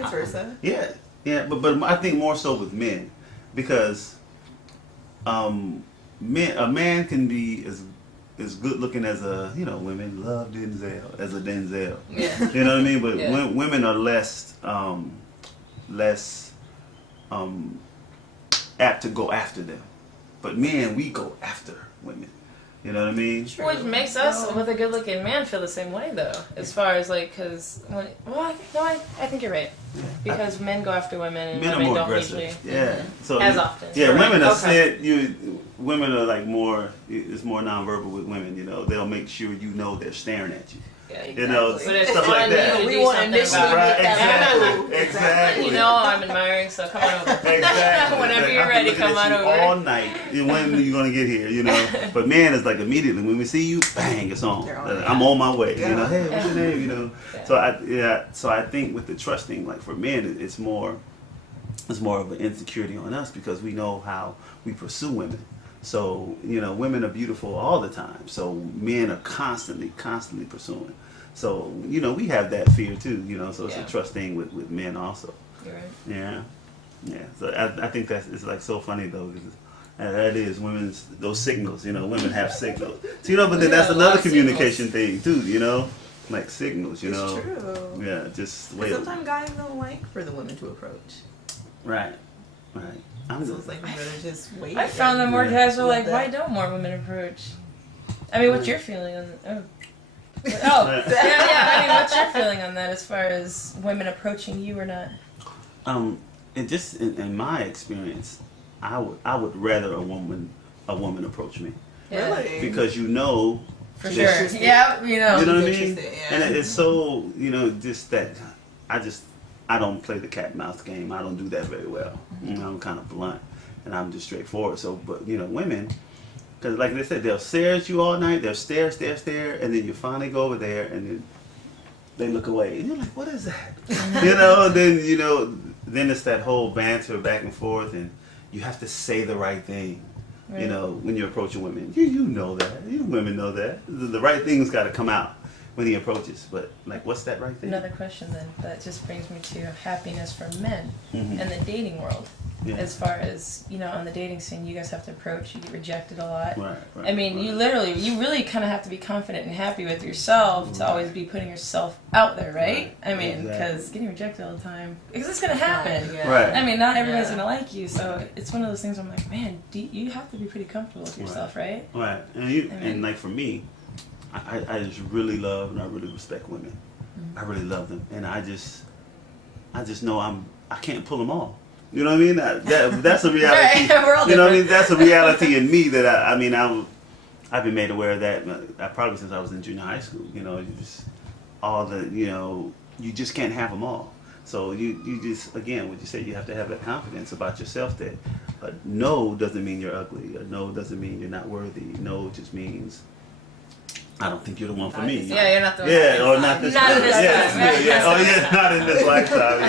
vice versa. Yeah, but I think more so with men, because a man can be as good looking as women love Denzel as a Denzel. Yeah. You know what I mean? But Yeah. women are less apt to go after them. But men, we go after women. You know what I mean? Which makes us, with a good-looking man, feel the same way, though. As far as, like, because... I think you're right. Because men go after women, and Men are women more don't aggressive. usually... Yeah. So As often. Yeah, You're women right. are Okay. women are like more, it's more nonverbal with women, you know. They'll make sure you know they're staring at you. Yeah, You know, But it's stuff like on that. you to We do want something initially about Right, it. exactly. And Exactly. you know I'm admiring, so come on over. Exactly. Whenever Like, you're I've been ready, looking come at on you over. all night. When are you gonna get here? You know. But man, it's like immediately when we see you, bang, it's on. They're on. I'm on my way. Yeah. You know. Hey, what's your name? You know. Yeah. So I think with the trusting, like for men, it's more of an insecurity on us because we know how we pursue women. So women are beautiful all the time. So men are constantly pursuing. So we have that fear too. So it's a trust thing with men also. You're right. Yeah. So I think it's like so funny though. Because that is women's those signals. Women have signals. So, but then that's Yeah, a lot another of communication thing too. Like signals. It's true. Yeah, just But wait. sometimes guys don't like for the women to approach. Right. I'm So it's like we better just wait. I found them more Yeah. casual, like, Love why that. don't more women approach? I mean, what's your feeling on I mean, what's your feeling on that as far as women approaching you or not? And just in my experience, I would rather a woman approach me Yeah. Really? because For that sure. she- Yeah, You know what I mean? Interested, yeah. And it's so just that I don't play the cat and mouse game. I don't do that very well. I'm kind of blunt and I'm just straightforward. So, but women, because like they said, they'll stare at you all night. They'll stare, and then you finally go over there and then they look away, and you're like, "What is that?" Then it's that whole banter back and forth, and you have to say the right thing. Right. When you're approaching women, you know that. You women know that. The right thing's got to come out when he approaches. But like, what's that right thing? Another question then, that just brings me to happiness for men Mhm. in the dating world. Yeah. As far as, on the dating scene, you guys have to approach, you get rejected a lot. Right. I mean, you really kind of have to be confident and happy with yourself to always be putting yourself out there, right? I mean, because getting rejected all the time, because it's going to happen. Yeah. Right. I mean, not everybody's going to like you, so it's one of those things where I'm like, man, you have to be pretty comfortable with yourself, right? Right. And like for me, I just really love and I really respect women. Mm-hmm. I really love them, and I just know I can't pull them all. You know what I mean? That's a reality. Right, we're all you know what I different. mean? That's a reality in me that I've been made aware of that probably since I was in junior high school. You just you just can't have them all. So you just, again, what you say, you have to have that confidence about yourself that a no doesn't mean you're ugly. A no doesn't mean you're not worthy. No just means I don't think you're the one for me. Yeah, you're not the one. Yeah, or not this Not in time. this Yes, time. yeah. Oh, yeah, not in this lifetime.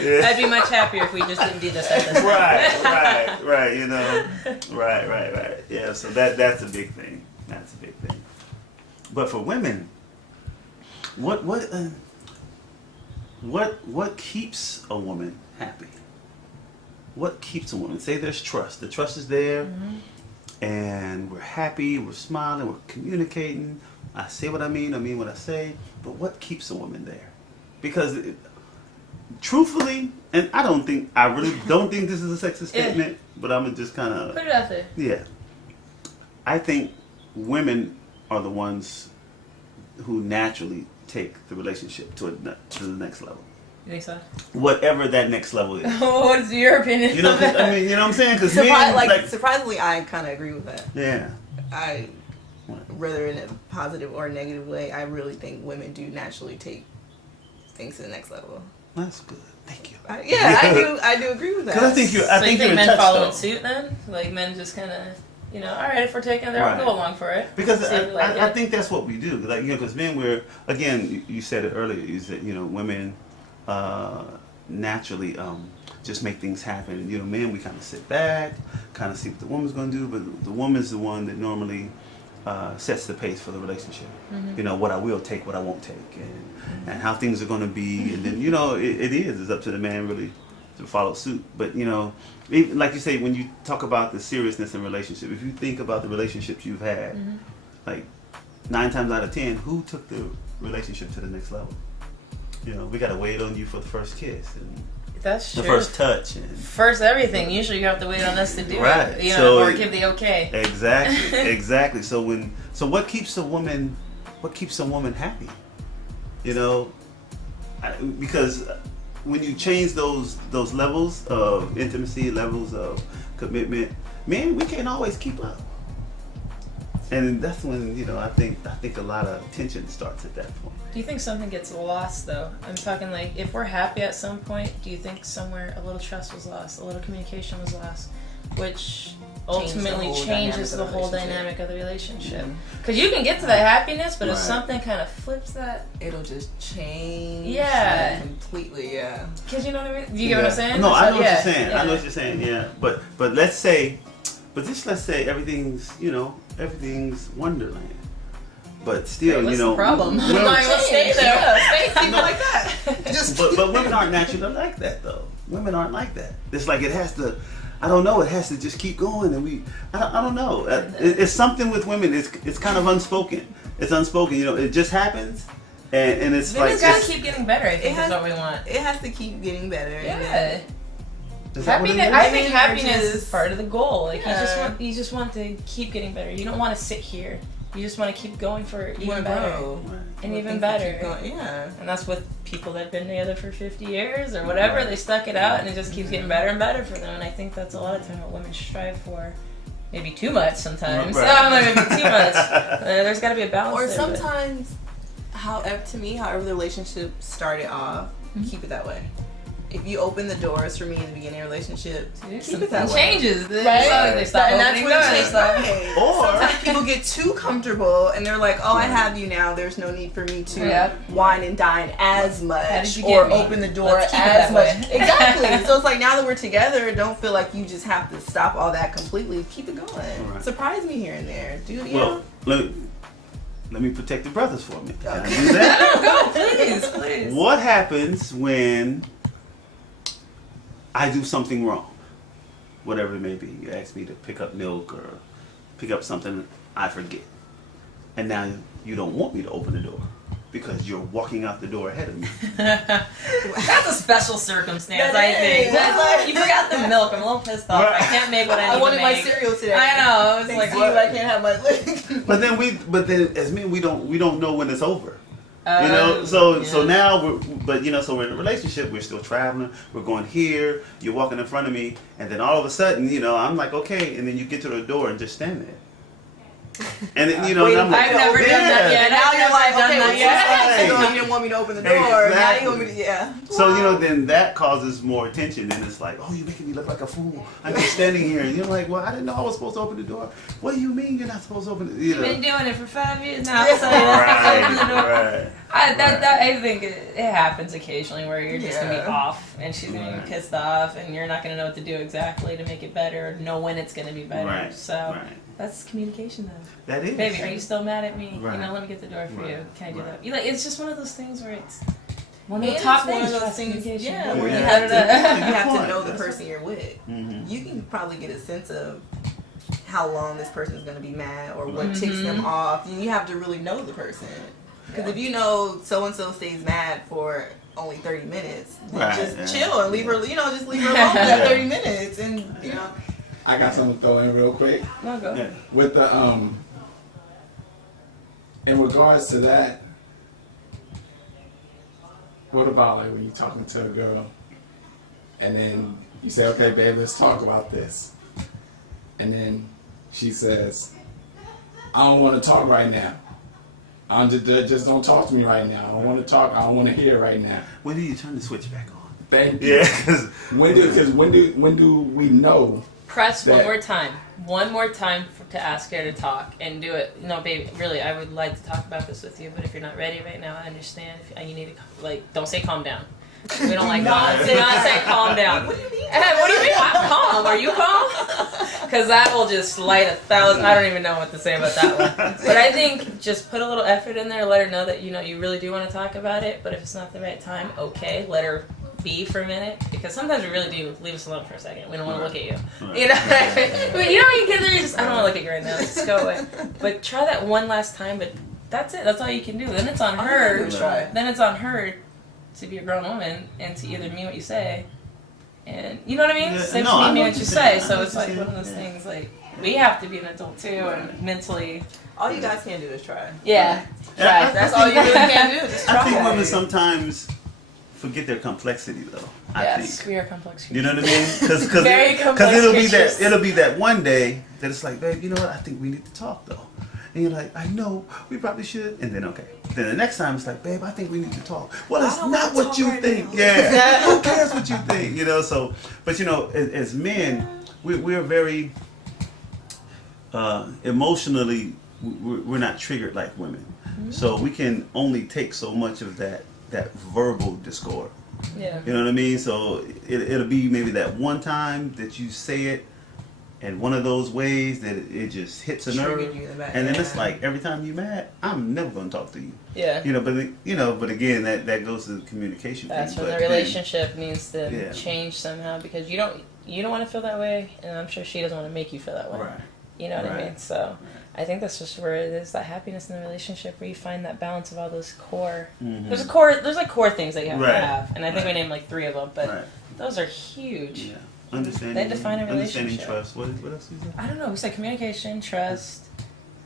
Yeah. I'd be much happier if we just didn't do this at this time. Right. Right. Yeah, so that's a big thing. That's a big thing. But for women, what keeps a woman happy? What keeps a woman? Say there's trust. The trust is there. Mm-hmm. And we're happy, we're smiling, we're communicating. I say what I mean what I say. But what keeps a woman there? Because truthfully, and I really don't think this is a sexist statement, but I'm gonna just kind of Put it out there. Yeah. I think women are the ones who naturally take the relationship to the next level. You think so? Whatever that next level is. What's your opinion? You know, on that? I mean, you know what I'm saying? Because surprisingly, I kind of agree with that. yeah. Whether in a positive or negative way, I really think women do naturally take things to the next level. That's good. Thank you. I do agree with that. Because I think So you think men follow in suit then? Like men just kind of, all right, if we're taking it there, Right. I'll go along for it. Because See if we like I it. think that's what we do. Like, because men, you said it earlier, you said, women naturally just make things happen. Men, we kind of sit back, kind of see what the woman's going to do, but the woman's the one that normally sets the pace for the relationship. You know, what I will take, what I won't take, and how things are going to be. And then, you know, it's up to the man really to follow suit. But, you know, even, like you say, when you talk about the seriousness in relationship, if you think about the relationships you've had, like 9 times out of 10, who took the relationship to the next level? You know, we got to wait on you for the first kiss and That's the true. first touch. And First everything. Usually you have to wait on us to do Right. it. You know, So or it- give the okay. Exactly, exactly. So what keeps a woman happy? You know, because when you change those levels of intimacy, levels of commitment, man, we can't always keep up. And that's when, you know, I think a lot of tension starts at that point. Do you think something gets lost though? I'm talking like if we're happy at some point, do you think somewhere a little trust was lost, a little communication was lost, which ultimately whole changes the dynamic of the whole relationship. dynamic of the relationship? Because you can get to that happiness, but if Right. something kind of flips that, It'll just change. Yeah. Completely. Yeah. because you know what I mean? Do you get what I'm saying? No, I know Yeah, what you're saying. yeah. I know what you're saying. Yeah, but let's say everything's Wonderland, but still, What's you know, the problem? women- I'm not even gonna stay there. Yeah, stay keep it like that. Just but women aren't naturally like that though. Women aren't like that. It's like it has to. I don't know. It has to just keep going, and I don't know. It's something with women. It's kind of unspoken. It's unspoken. You know, it just happens, and it's like Women's gotta it's- keep getting better. I think has- is what we want. it has to keep getting better. and Yeah. then- is that what it Happiness. is? I think Women are happiness is just- part of the goal. Like Yeah. you just want to keep getting better. You don't want to sit here. You just want to keep going for You even want to better grow. and You even want things to better. keep going. Yeah. And that's with people that've been together for 50 years or whatever. They stuck it out and it just keeps getting better and better for them. And I think that's a lot of time what women strive for. Maybe too much sometimes. Right. I'm like, maybe too much. There's got to be a balance. Or there, but- sometimes, however the relationship started off, keep it that way. If you open the doors for me in the beginning of a relationship, keep it that Something way. changes. They Right? stop- They stop And that's opening when it doors. changes. Stop- Right. Or- Sometimes people get too comfortable and they're like, "Oh, I have you now. There's no need for me to Yep. wine and dine as How much did you or get me? open the door Let's keep it as that much." way. Exactly. So it's like now that we're together, don't feel like you just have to stop all that completely. Keep it going. Right. Surprise me here and there. Do you Well, know? let me protect the brothers for a minute. Can I Okay. do that? Go, please, please. What happens when I do something wrong? Whatever it may be. You ask me to pick up milk or pick up something I forget. And now you don't want me to open the door because you're walking out the door ahead of me. That's a special circumstance, That I is. think. That's like, you forgot the milk. I'm a little pissed off. I can't make what I need I wanted to my make. cereal today. I know. It's Thanks like, to you, I can't have my lick. But then as men we don't know when it's over. You know, so yeah. now so we're in a relationship, we're still traveling, we're going here, you're walking in front of me, and then all of a sudden, you know, I'm like, okay, and then you get to the door and just stand there. And then, you know, and I'm like, I've never done that yet. And now I've you're never like, done okay, that well, yet. you know, you didn't want me to open the door. Now Exactly. you want me to, yeah. So, you know, then that causes more attention. Then it's like, oh, you're making me look like a fool. I'm just standing here. And you're like, well, I didn't know I was supposed to open the door. What do you mean you're not supposed to open it? You You've know. been doing it for 5 years now. So open the door. Right. I think it happens occasionally where you're just gonna be Yeah. off and she's gonna Right. be pissed off and you're not gonna know what to do exactly to make it better or know when it's gonna be better. Right. So Right. that's communication then. That is. Baby, are you still mad at me? Right. You know, let me get the door for you. Right. Can I do Right. that? You like it's just one of those things where it's one of And the top it's one things. of those trust things, communication. yeah, where Yeah. you have to, you Good have to point. know the That's- person you're with. Mhm. You can probably get a sense of how long this person is going to be mad or what ticks Mm-hmm. them off. And you have to really know the person. Because if you know so-and-so stays mad for only 30 minutes, then Right, just yeah. chill and leave her, just leave her alone for that 30 minutes. And, I got something to throw in real quick. No, go. Yeah. With the in regards to that, what about like when you're talking to a girl and then you say, okay, babe, let's talk about this. And then she says, I don't want to talk right now. Just don't talk to me right now. I don't want to talk. I don't want to hear right now. When do you turn the switch back on? Thank you. Yeah, because When do we know? Press one That- more time. One more time to ask her to talk and do it. No, baby, really, I would like to talk about this with you, but if you're not ready right now, I understand. If you need to, don't say calm down. We don't like calm. Do not say calm down. what do you mean? What do you mean? I'm calm. Are you calm? Because that will just light 1,000. I don't even know what to say about that one. But I think just put a little effort in there. Let her know that you really do want to talk about it. But if it's not the right time, okay, let her be for a minute. Because sometimes we really do leave us alone for a second. We don't want to look at you. Right. You know what I mean? You get there, you just I don't want to look at you right now. Just go away. But try that one last time. But that's it. That's all you can do. Then it's on her. Then it's on her to be a grown woman and to either mean what you say. And you know what I mean? Yeah, Same no, I to know mean what what you you're say. saying. So it's like one of those things. Like we have to be an adult too, and mentally. All you guys can do is try. Yeah. Yeah, Right. That's all you really can do. Just try. I think women sometimes forget their complexity, though. I Yes, think. we are complex You creatures. know what I mean? Because Very complex it'll be that one day that it's like, babe, you know what? I think we need to talk though. And you're like, I know we probably should. And then okay. Then the next time it's like, babe, I think we need to talk. Well, it's don't not wanna what talk you right think. now. Yeah. Who cares what you think? You know. So, but as men, we're very emotionally. We're not triggered like women. So we can only take so much of that verbal discord. Yeah. You know what I mean? So it'll be maybe that one time that you say it in one of those ways that it just hits a Triggered nerve, you in the back, and then yeah. it's like every time you're mad, I'm never gonna talk to you. Yeah. But again, that goes to the communication That's thing. when But the then- relationship needs to Yeah. change somehow because you don't want to feel that way, and I'm sure she doesn't want to make you feel that way. Right. You know what I Right. mean? So I think that's just where it is, that happiness in the relationship where you find that balance of all those core. Mhm. There's like core things that you have Right. to have, and I think we Right. named like 3 of them, but Right. those are huge. Yeah. Understanding. They define a Understanding relationship. trust. What else is that? I don't know. We said communication, trust,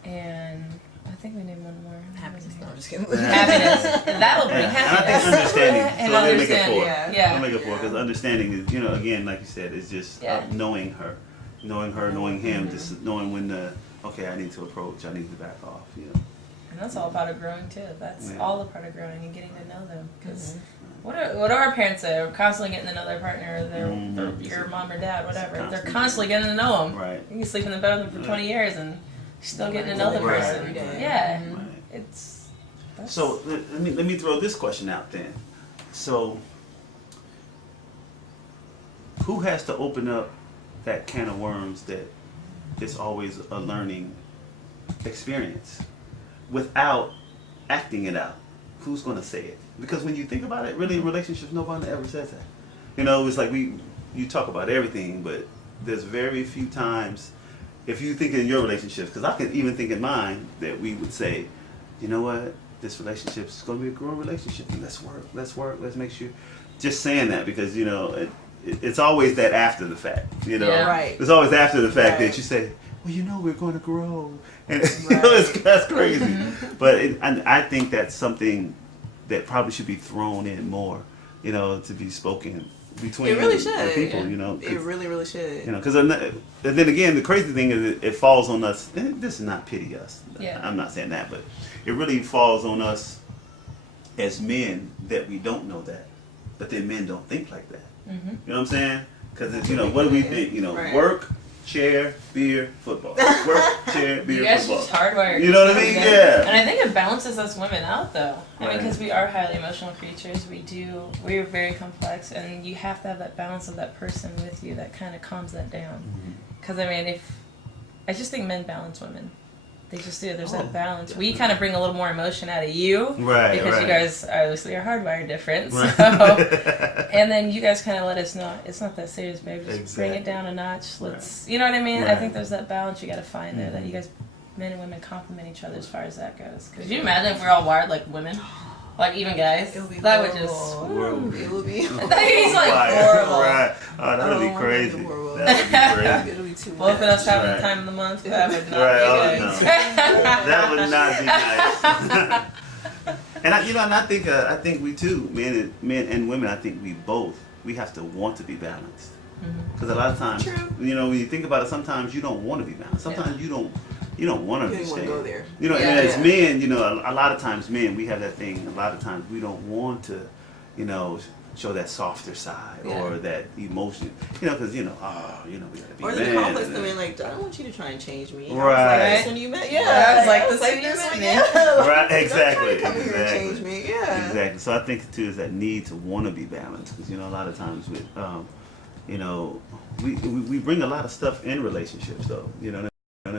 and I think we named one more. Happiness. No, I'm just kidding. Happiness. That'll bring Yeah. And I happiness. think understanding. And so they make it understanding, 4. yeah. I'll make it 4 because understanding is, again, like you said, it's just Yeah. knowing her, knowing him, just knowing when I need to approach, I need to back off. And that's all part of growing too. That's Yeah. all a part of growing and getting to know them. Because what do our parents say? We're constantly getting to know their partner, or your mom or dad, whatever. They're constantly getting to know them. Right. You can sleep in the bed with them for 20 years and you're still getting to know the Right. person. Every day. Yeah. Right. That's, So let me throw this question out then. So who has to open up that can of worms that it's always a learning experience without acting it out? Who's going to say it? Because when you think about it, really in relationships, nobody ever says that. It's like you talk about everything, but there's very few times, if you think in your relationships, because I can even think in mine, that we would say, you know what, this relationship is going to be a growing relationship. Let's work, let's make sure. Just saying that because, it's always that after the fact, Yeah. Right. It's always after the fact Right. that you say, well, we're going to grow. And that's crazy. But I think that's something that probably should be thrown in more, to be spoken between It really the should. people, It really, really should. because then again, the crazy thing is it falls on us. And this is not pity us. Yeah. I'm not saying that, but it really falls on us as men that we don't know that, but then men don't think like that. Mm-hmm. You know what I'm saying? Because what do we think? Right. Work, chair, beer, football. Work, chair, beer, You guys are football. just hardwired. You know what I mean? together. Yeah. And I think it balances us women out, though. I mean, Right. because we are highly emotional creatures. We're very complex, and you have to have that balance of that person with you that kind of calms that down. Mm-hmm. Because I just think men balance women. They just do. There's Oh, that balance. definitely. We kind of bring a little more emotion out of you, Right, Because right. you guys obviously are hardwired different. Right. So, and then you guys kind of let us know it's not that serious, babe. Just bring Exactly. it down a notch. You know what I mean? I Right. think there's that balance you got to find there that you guys, men and women, complement each other as far as that goes. Could you imagine if we're all wired like women, like even guys? It would be That would horrible. just. It would be. He's like horrible. Right. Oh, that would be Oh, crazy. horrible. That would be crazy. It'll be too much. Both of us having Right. the time of the month. That would not Right, be oh, good. That would not be nice. And I think we too, men and women. I think we have to want to be balanced. Because a lot of times, True. when you think about it, sometimes you don't want to be balanced. Sometimes you don't want to You don't even understand. want to go there. And as men, a lot of times men, we have that thing. A lot of times we don't want to, show that softer side or that emotion. Because we gotta be Or the man. complex come in like, I don't want you to try and change me. Right. I was like this when you met. Yeah. I was like I this when you this met when me. yeah. Right, Don't exactly. try to come here and Exactly. change me. Yeah. Exactly. So I think too is that need to want to be balanced because a lot of times with you know, we bring a lot of stuff in relationships though. You know what I mean?